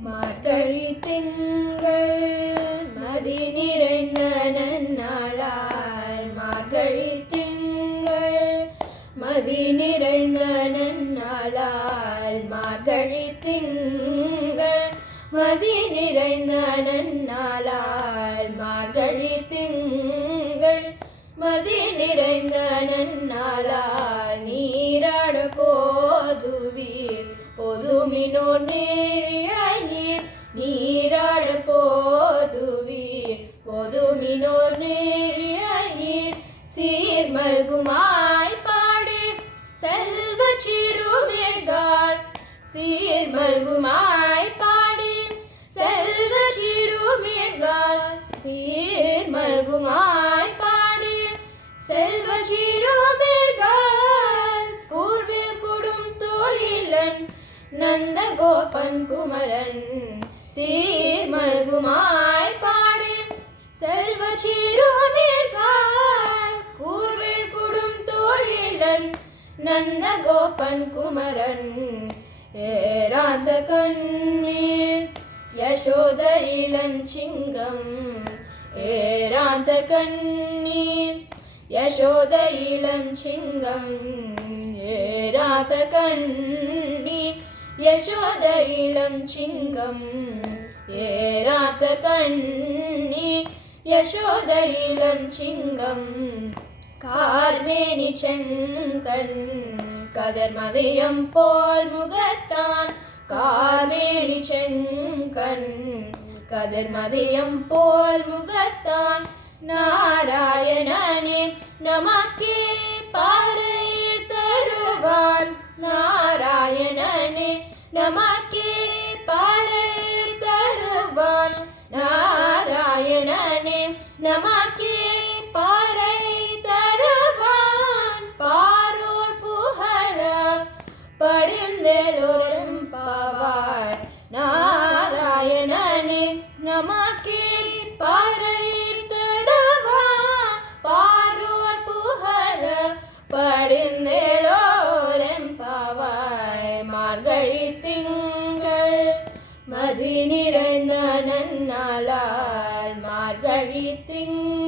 மார்கழி திங்கள் மதி நிறைந்த நன்னாளால் மார்கழி திங்கள் மதி நிறைந்த நன்னாளால் மார்கழி திங்கள் மதி நிறைந்த நன்னாளால் மார்கழி திங்கள் மதி நிறைந்த நன்னாளால் நீராட போதுவீர் பொதுமினோர் நேரியீர் நீராட போதுவீர் பொதுமினோர் நேரியீர் சீர்மல்குமாய் பாடி செல்வ சிறுமிர்காள் சீர்மல்குமாய் பாடி செல்வ சிறுமிர்காள் சீர்மல்குமாய் பாடி செல்வ சிறுமிர்காள் கூர்வில் குடும் தோழிலன் நந்தகோபன் குமரன் சீர்மல்குமாய் பாடி செல்வ சிறுமிர்காள் கூர்வில் குடும் தோழிலன் நந்தகோபன் குமரன் ஏராந்த கண்ணீர் யசோத இளஞ்சிங்கம் ஏராந்த கண்ணீர் யசோத இளஞ்சிங்கம் ஏராந்த கண்ணீர் யசோத இளஞ்சிங்கம் ஏராந்த கண்ணீர் யசோத இளஞ்சிங்கம் கார்மேனி செங்கண் கதர்மதியம் போல் முகத்தான் கார்மேனி செங்கண் கதிர்மதியம் போல் முகத்தான் நாராயணனே நமக்கே பாறை தருவான் நாராயணனே நமக்கே பாறை தருவான் நாராயணனே நமக்கே பாறை தருவான் பாரோர் புகழ படிந்தெல்லோரும் பாவார் நாராயணனே நமக்கே பாறை தருவான் பாரோர் புகழ படிந்தெல்லோரும் பாவாய் மார்கழி திங்கள் மதி நிறைந்த நன்னாளால் மார்கழி திங்கள்